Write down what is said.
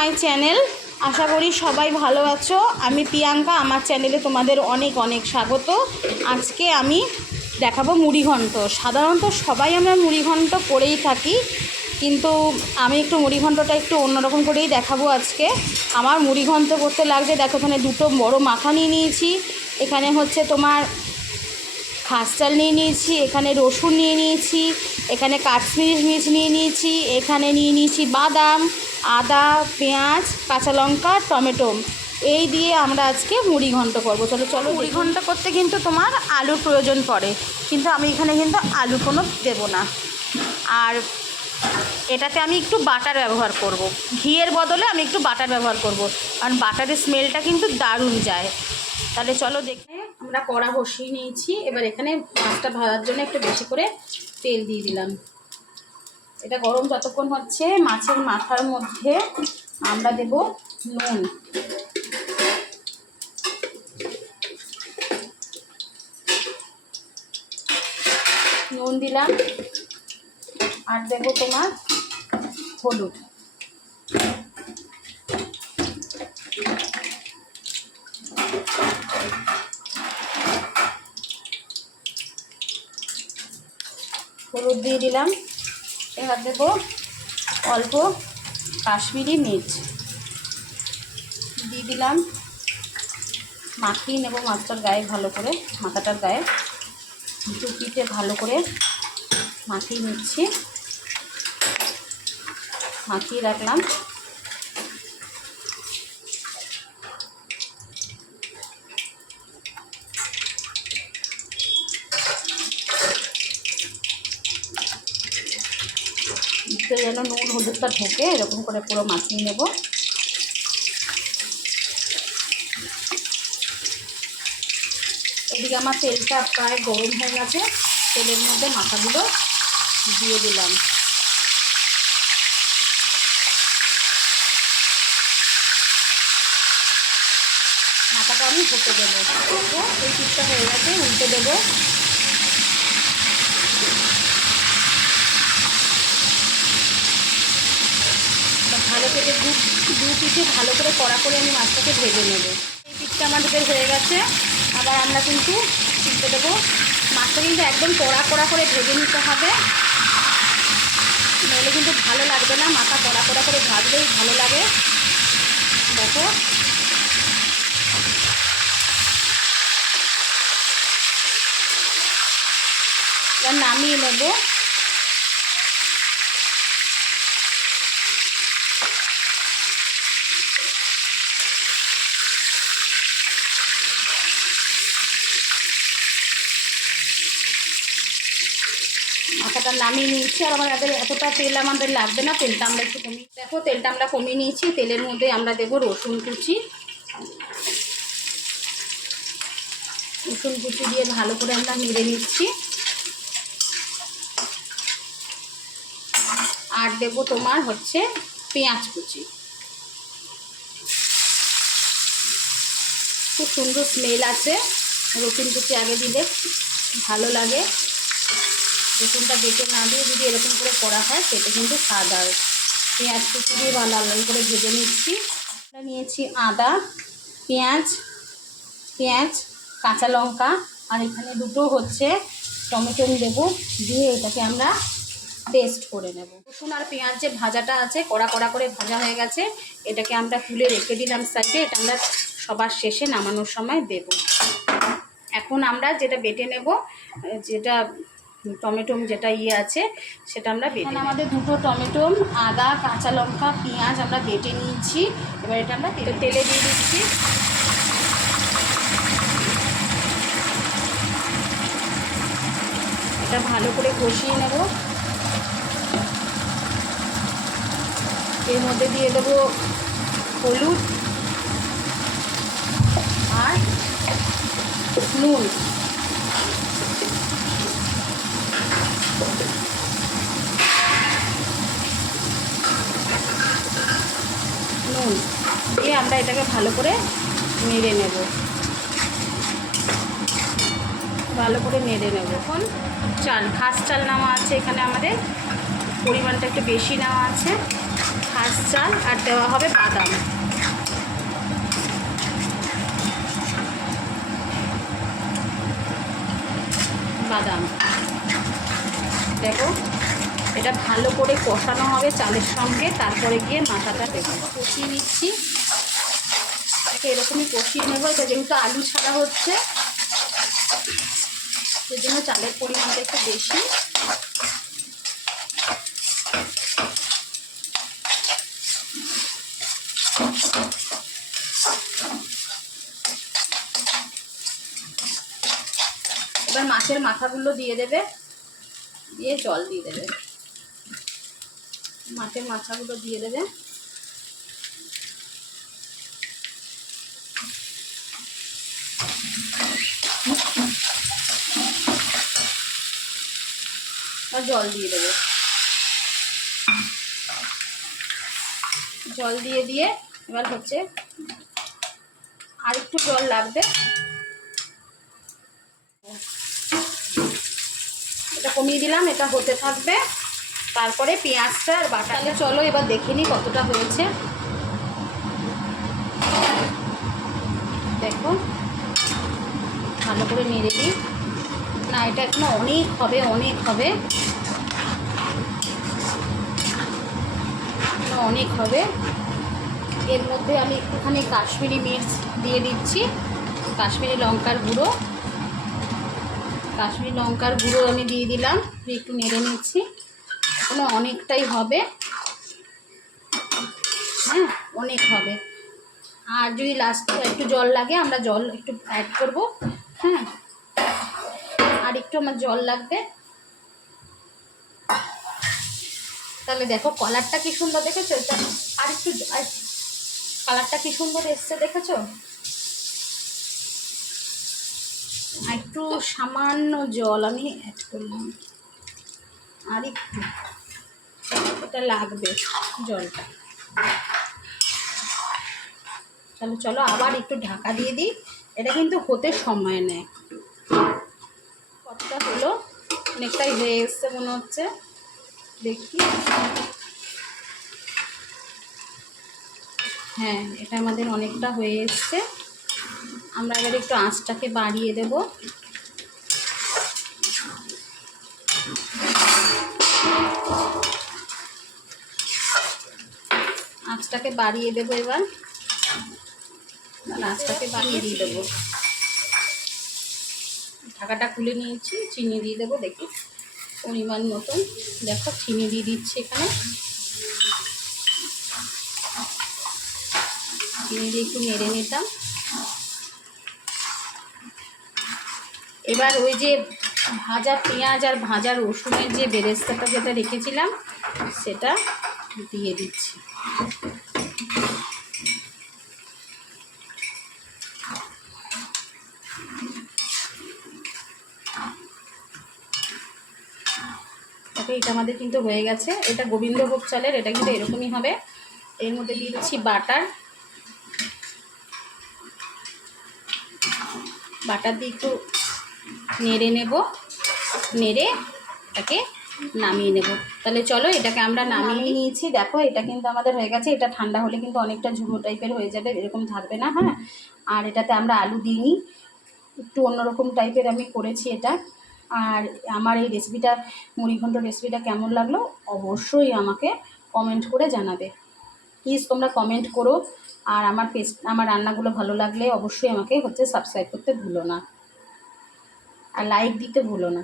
My channel. আশা করি সবাই ভালো আছো। আমি প্রিয়াঙ্কা, আমার চ্যানেলে তোমাদের অনেক অনেক স্বাগত। আজকে আমি দেখাবো মুড়িঘণ্ট। সাধারণত সবাই আমরা মুড়িঘণ্ট করেই থাকি, কিন্তু আমি একটু মুড়িঘণ্টটা একটু অন্যরকম করেই দেখাবো আজকে। আমার মুড়িঘণ্ট করতে লাগবে, দেখো এখানে দুটো বড় মাথা নিয়ে নিয়েছি, এখানে হচ্ছে তোমার খাস চাল নিয়ে নিয়েছি, এখানে রসুন নিয়ে নিয়েছি, এখানে কাশ্মীরি মির্চ নিয়ে নিয়েছি, এখানে নিয়ে নিয়েছি বাদাম, আদা, পেঁয়াজ, কাঁচা লঙ্কা, টমেটো। এই দিয়ে আমরা আজকে মুড়িঘণ্ট করবো। চলো মুড়িঘণ্ট করতে কিন্তু তোমার আলুর প্রয়োজন পড়ে, কিন্তু আমি এখানে কিন্তু আলু কোনো দেবো না। আর এটাতে আমি একটু বাটার ব্যবহার করব। ঘিয়ের বদলে আমি একটু বাটার ব্যবহার করব, কারণ বাটারের স্মেলটা কিন্তু দারুণ যায়। তাহলে চলো দেখে। আমরা কড়া বসিয়ে নিয়েছি, এবার এখানে মাছটা ভাজার জন্য একটু বেশি করে তেল দিয়ে দিলাম। এটা গরম যতক্ষণ হচ্ছে, মাছের মাথার মধ্যে আমরা দেব নুন, নুন দিলাম, আর দেব তোমার হলুদ, হলুদ দিয়ে দিলাম। এবার দেবো অল্প কাশ্মীরি মির্চ দিয়ে দিলাম। মাখিয়ে নেব মাছটার গায়ে ভালো করে, মাথাটার গায়ে দু পিঠে ভালো করে মাখিয়ে নিচ্ছি। মাখিয়ে রাখলাম। যেন নুন হলুদটা ঢোকে, এরকম করে পুরো মাখিয়ে নেব। এদিকে আমার তেলটা প্রায় গরম হয়ে গেছে, তেলের মধ্যে মাথাগুলো দিয়ে দিলাম। মাথাটা আমি হতে দেবো। এই পিঠটা হয়ে গেছে, উল্টে দেবো। ভালো করে দু পিঠে ভালো করে কড়া করে আমি মাছটাকে ভেজে নেব। এই পিঠটা আমাদের হয়ে গেছে। আবার আমরা কিন্তু উল্টে দেবো। মাছটা কিন্তু একদম কড়া কড়া করে ভেজে নিতে হবে, নইলে কিন্তু ভালো লাগবে না। মাথা কড়া কড়া করে ভাজলেই ভালো লাগে। দেখো এবার নামিয়ে নেব। মাথাটা নামিয়ে নিয়েছি। আর এতটা তেল আমাদের লাগবে না, তেলটা আমরা একটু কমিয়ে, দেখো তেলটা আমরা কমিয়ে নিয়েছি। তেলের মধ্যে আমরা দেবো রসুন কুচি। রসুন কুচি দিয়ে ভালো করে আমরা নেড়ে নিচ্ছি। আর দেবো তোমার হচ্ছে পেঁয়াজ কুচি। খুব সুন্দর স্মেল আছে রসুন কুচি আগে দিলে, ভালো লাগে। রসুনটা বেটে না দিয়ে যদি এরকম করে করা হয় সেটা কিন্তু স্বাদ হয়। পেঁয়াজ কুচি দিয়ে ভালো লাল করে ভেজে নিচ্ছি। নিয়েছি আদা, পেঁয়াজ, কাঁচা লঙ্কা, আর এখানে দুটো হচ্ছে টমেটো দেবো। দিয়ে এটাকে আমরা পেস্ট করে নেব। রসুন আর পেঁয়াজ যে ভাজাটা আছে, কড়া কড়া করে ভাজা হয়ে গেছে, এটাকে আমরা তুলে রেখে দিলাম সাইডে। এটা আমরা সবার শেষে নামানোর সময় দেব। এখন আমরা যেটা বেটে নেব, যেটা টমেটো যেটা আছে সেটা আমরা বেটে, আমাদের দুটো টমেটো, আদা, কাঁচা লঙ্কা, পেঁয়াজ আমরা বেটে নিয়েছি। এবার এটা আমরা তেলে দিয়ে দিচ্ছি। এটা ভালো করে কষিয়ে নেব। এর মধ্যে দিয়ে দেবো হলুদ আর নুন। দিয়ে আমরা এটাকে ভালো করে নেড়ে নেব। ভালো করে নেড়ে নেব। এখন চাল, খাস চাল নেওয়া আছে এখানে, আমাদের পরিমাণটা একটু বেশি নেওয়া আছে। খাস আঁশ চাল আর দেওয়া হবে বাদাম। বাদাম দেখো, এটা ভালো করে কষানো হবে চালের সঙ্গে, তারপরে গিয়ে মাথাটা দেবো। কষিয়ে নিচ্ছি, এরকমই কষিয়ে নেবো। এটা যেহেতু আলু ছাড়া হচ্ছে, সেজন্য চালের পরিমাণটা একটু বেশি। এবার মাছের মাথাগুলো দিয়ে দেবে, দিয়ে জল দিয়ে দেবে। মাছের মাথাগুলো দিয়ে দেবে, আর জল দিয়ে দেবে। জল দিয়ে দিয়ে এবার হচ্ছে আর একটু জল লাগবে, এটা কমিয়ে দিলাম, এটা হতে থাকবে। তারপরে পেঁয়াজটা আর বাটালে চলো এবার দেখে নিই কতটা হয়েছে। দেখো ভালো করে নেড়ে দিই। না, এটা এখনো অনেক হবে, অনেক হবে, অনেক হবে। এর মধ্যে আমি একটুখানি কাশ্মীরি মির্চ দিয়ে দিচ্ছি, কাশ্মীরি লঙ্কার গুঁড়ো। কাশ্মীরি লঙ্কার গুঁড়ো আমি দিয়ে দিলাম, একটু নেড়ে নিচ্ছি। এখনো অনেকটাই হবে, হ্যাঁ অনেক হবে। আর যদি লাস্টে একটু জল লাগে আমরা জল একটু অ্যাড করব, হ্যাঁ আর একটু আমার জল লাগবে। তাহলে দেখো কালারটা কি সুন্দর দেখেছো, এটা আর একটু কালারটা কি সুন্দর এসছে দেখেছো। একটু সামান্য জল আমি অ্যাড করলাম, আর একটু, এটা লাগবে জলটা। চলো চলো আবার একটু ঢাকা দিয়ে দিই, এটা কিন্তু হতে সময় নেয়। কতটা হলো, অনেকটাই হয়ে এসছে মনে হচ্ছে, দেখি। হ্যাঁ এটা আমাদের অনেকটা হয়ে এসছে। আমরা এবার একটু আঁচটাকে বাড়িয়ে দেব। আঁচটাকে বাড়িয়ে দেবো, এবার আঁচটাকে বাড়িয়ে দিয়ে দেবো। ঢাকাটা খুলে নিয়েছি, চিনি দিয়ে দেবো, দেখি পরিমাণ মতন। দেখো চিনি দিয়ে দিচ্ছি এখানে, চিনি দিয়ে একটু নেড়ে নিতাম। এবার ওই যে ভাজা পেঁয়াজ আর ভাজা রসুনের যে বেরেস্তাটা যেটা রেখেছিলাম সেটা দিয়ে দিচ্ছি। দেখো এটা আমাদের কিন্তু হয়ে গেছে। এটা গোবিন্দভোগ চালের, এটা কিন্তু এরকমই হবে। এর মধ্যে দিয়ে দিচ্ছি বাটার, বাটার দিয়ে একটু নেড়ে নেব, নেড়ে এটাকে নামিয়ে নেব। তাহলে চলো এটাকে আমরা নামিয়ে নিয়েছি। দেখো এটা কিন্তু আমাদের হয়ে গেছে। এটা ঠান্ডা হলে কিন্তু অনেকটা ঝুড়ো টাইপের হয়ে যাবে, এরকম থাকবে না, হ্যাঁ। আর এটাতে আমরা আলু দিইনি, একটু অন্যরকম টাইপের আমি করেছি এটা। আর আমার এই রেসিপিটা, মুড়িঘণ্ট রেসিপিটা কেমন লাগলো অবশ্যই আমাকে কমেন্ট করে জানাবে। প্লিজ তোমরা কমেন্ট করো। আর আমার রান্নাগুলো ভালো লাগলে অবশ্যই আমাকে সাবস্ক্রাইব করতে ভুলো না, আর লাইক দিতে ভুলো না।